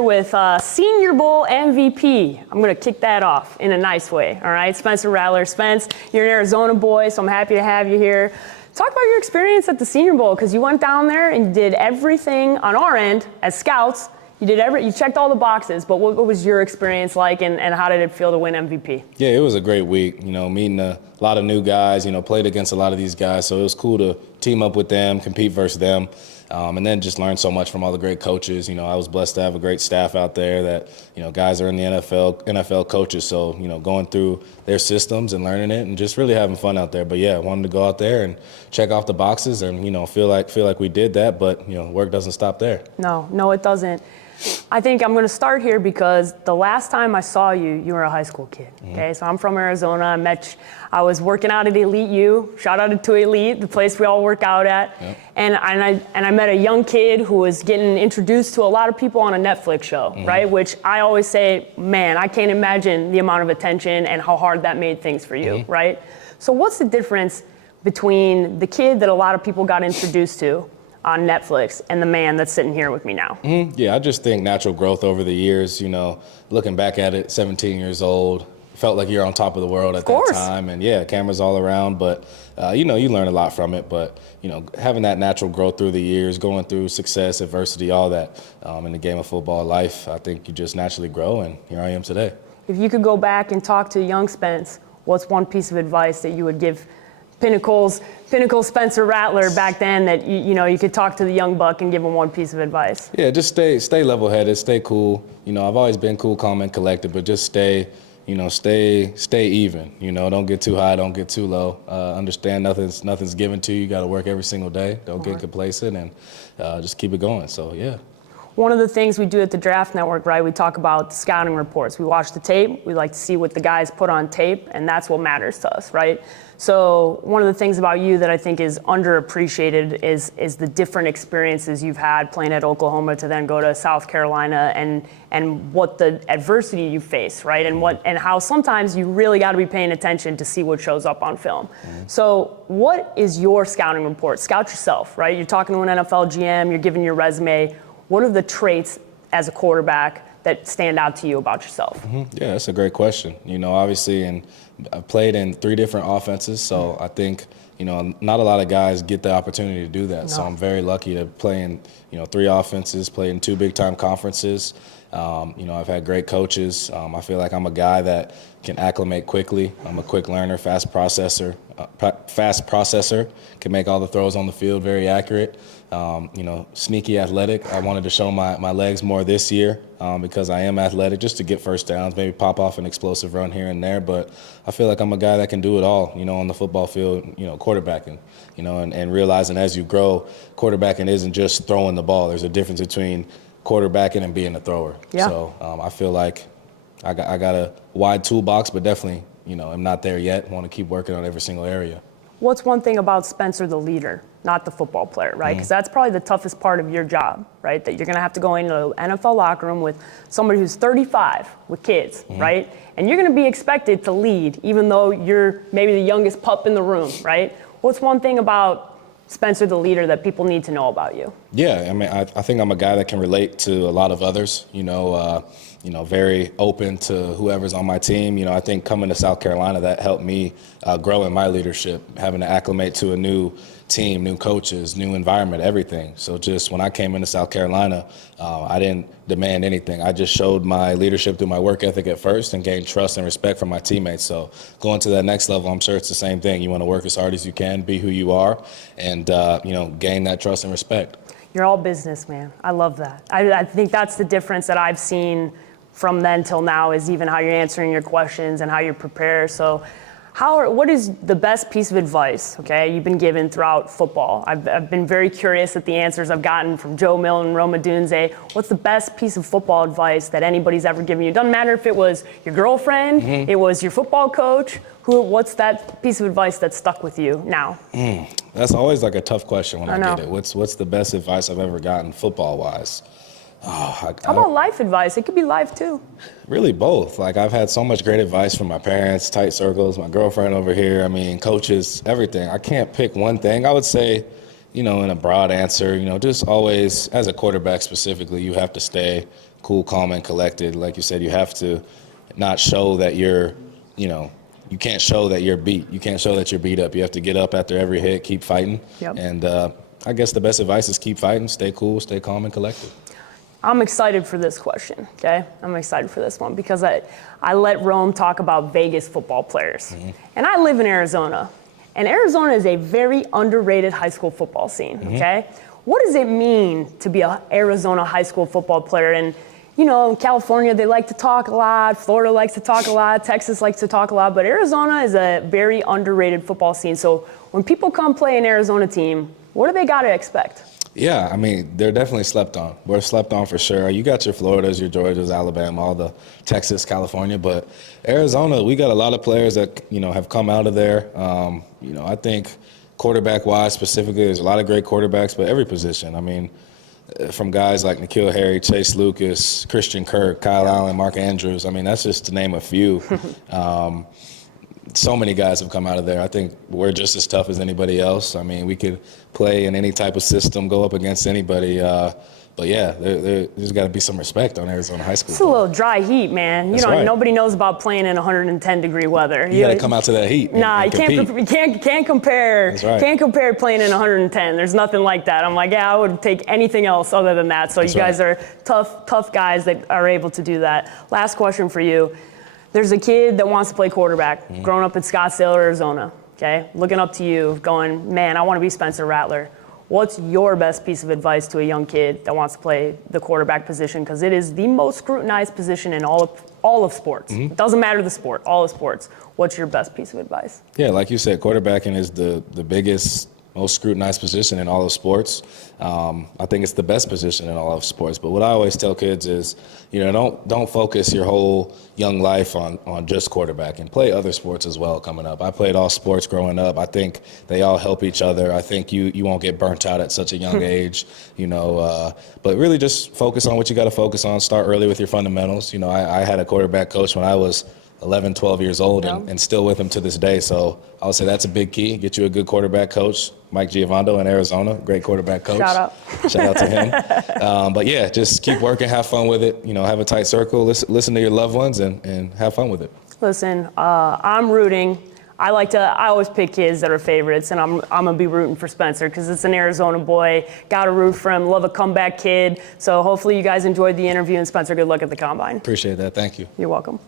With Senior Bowl MVP. I'm going to kick that off in a nice way, all right? Spencer Rattler. Spence, you're an Arizona boy, so I'm happy to have you here. Talk about your experience at the Senior Bowl, because you went down there and you did everything on our end as scouts. You checked all the boxes, but what was your experience like, and how did it feel to win MVP? Yeah, it was a great week. Meeting a lot of new guys, played against a lot of these guys, so it was cool to team up with them, compete versus them. And then just learn so much from all the great coaches. I was blessed to have a great staff out there that, guys are in the NFL coaches. So, going through their systems and learning it and just really having fun out there. But yeah, I wanted to go out there and check off the boxes and, feel like we did that. But, work doesn't stop there. No, it doesn't. I think I'm going to start here because the last time I saw you, you were a high school kid. Okay, so I'm from Arizona. I was working out at Elite U. Shout out to Elite, the place we all work out at. Yep. And I met a young kid who was getting introduced to a lot of people on a Netflix show, right? Which I always say, man, I can't imagine the amount of attention and how hard that made things for you, right? So what's the difference between the kid that a lot of people got introduced to on Netflix and the man that's sitting here with me now? Yeah, I just think natural growth over the years, looking back at it, 17 years old, felt like you're on top of the world at that time. And yeah, cameras all around, but you learn a lot from it. But, having that natural growth through the years, going through success, adversity, all that in the game of football life, I think you just naturally grow, and here I am today. If you could go back and talk to young Spence, what's one piece of advice that you would give Pinnacle Spencer Rattler back then that you could talk to the young buck and give him one piece of advice? Yeah, just stay level-headed, stay cool. I've always been cool, calm, and collected, but just stay even. Don't get too high, don't get too low. Understand nothing's given to you. You got to work every single day. Don't get complacent, and just keep it going. So yeah. One of the things we do at the Draft Network, right, we talk about scouting reports. We watch the tape. We like to see what the guys put on tape, and that's what matters to us, right? So one of the things about you that I think is underappreciated is the different experiences you've had playing at Oklahoma to then go to South Carolina, and what the adversity you face, right? And how sometimes you really got to be paying attention to see what shows up on film. So what is your scouting report? Scout yourself, right? You're talking to an NFL GM, you're giving your resume. What are the traits as a quarterback that stand out to you about yourself? Yeah, that's a great question. Obviously, I've played in 3 different offenses, so I think, not a lot of guys get the opportunity to do that. No. So I'm very lucky to play in, 3 offenses, play in 2 big-time conferences. I've had great coaches. I feel like I'm a guy that can acclimate quickly. I'm a quick learner, fast processor, can make all the throws on the field very accurate. Sneaky athletic. I wanted to show my legs more this year because I am athletic, just to get first downs, maybe pop off an explosive run here and there. But I feel like I'm a guy that can do it all, on the football field, quarterbacking, and realizing as you grow, quarterbacking isn't just throwing the ball. There's a difference between quarterbacking and being a thrower. Yeah. So I feel like I got a wide toolbox, but definitely, I'm not there yet. Want to keep working on every single area. What's one thing about Spencer, the leader, not the football player, right? Because that's probably the toughest part of your job, right? That you're going to have to go into an NFL locker room with somebody who's 35 with kids, right? And you're going to be expected to lead, even though you're maybe the youngest pup in the room, right? What's one thing about Spencer, the leader, that people need to know about you? Yeah, I think I'm a guy that can relate to a lot of others, very open to whoever's on my team. I think coming to South Carolina, that helped me grow in my leadership, having to acclimate to a new team, new coaches, new environment, everything. So just when I came into South Carolina, I didn't demand anything. I just showed my leadership through my work ethic at first and gained trust and respect from my teammates. So going to that next level, I'm sure it's the same thing. You want to work as hard as you can, be who you are, and gain that trust and respect. You're all business, man. I love that. I think that's the difference that I've seen from then till now, is even how you're answering your questions and how you're prepared. So what is the best piece of advice, okay, you've been given throughout football? I've been very curious at the answers I've gotten from Joe Milton, Roma Dunze. What's the best piece of football advice that anybody's ever given you? It doesn't matter if it was your girlfriend, it was your football coach. What's that piece of advice that stuck with you now? That's always like a tough question when I get it. What's the best advice I've ever gotten football-wise? How about life advice? It could be life too. Really both. Like, I've had so much great advice from my parents, tight circles, my girlfriend over here, coaches, everything. I can't pick one thing. I would say, in a broad answer, just always, as a quarterback specifically, you have to stay cool, calm, and collected. Like you said, you have to not show that you're, you can't show that you're beat. You can't show that you're beat up. You have to get up after every hit, keep fighting. Yep. And I guess the best advice is keep fighting, stay cool, stay calm, and collected. I'm excited for this question, okay? I'm excited for this one because I let Rome talk about Vegas football players. Mm-hmm. And I live in Arizona. And Arizona is a very underrated high school football scene, okay? What does it mean to be an Arizona high school football player? And, in California, they like to talk a lot. Florida likes to talk a lot. Texas likes to talk a lot. But Arizona is a very underrated football scene. So when people come play an Arizona team, what do they got to expect? Yeah, I mean, they're definitely slept on. We're slept on for sure. You got your Floridas, your Georgias, Alabama, all the Texas, California. But Arizona, we got a lot of players that, have come out of there. I think quarterback-wise specifically, there's a lot of great quarterbacks, but every position. I mean, from guys like N'Keal Harry, Chase Lucas, Christian Kirk, Kyle Allen, Mark Andrews. I mean, that's just to name a few. So many guys have come out of there. I think we're just as tough as anybody else. I mean, we could play in any type of system, go up against anybody. But yeah, there's got to be some respect on Arizona high school. It's a little dry heat, man. Right. Nobody knows about playing in 110-degree weather. You got to come out to that heat. Nah, and you can't compare. That's right. Can't compare playing in 110. There's nothing like that. I'm like, yeah, I would take anything else other than that. So That's you guys right. are tough guys that are able to do that. Last question for you. There's a kid that wants to play quarterback, growing up in Scottsdale, Arizona, okay? Looking up to you, going, man, I want to be Spencer Rattler. What's your best piece of advice to a young kid that wants to play the quarterback position? Because it is the most scrutinized position in all of sports. It doesn't matter the sport, all of sports. What's your best piece of advice? Yeah, like you said, quarterbacking is the biggest, most scrutinized position in all of sports. I think it's the best position in all of sports. But what I always tell kids is, don't focus your whole young life on just quarterbacking. Play other sports as well coming up. I played all sports growing up. I think they all help each other. I think you won't get burnt out at such a young age, But really just focus on what you got to focus on. Start early with your fundamentals. I had a quarterback coach when I was 11, 12 years old and still with him to this day. So I would say that's a big key. Get you a good quarterback coach. Mike Giovando in Arizona, great quarterback coach. Shout out to him. But yeah, just keep working, have fun with it. Have a tight circle, listen to your loved ones and have fun with it. Listen, I'm rooting. I always pick kids that are favorites, and I'm going to be rooting for Spencer because it's an Arizona boy. Got to root for him. Love a comeback kid. So hopefully you guys enjoyed the interview, and Spencer, good luck at the Combine. Appreciate that. Thank you. You're welcome.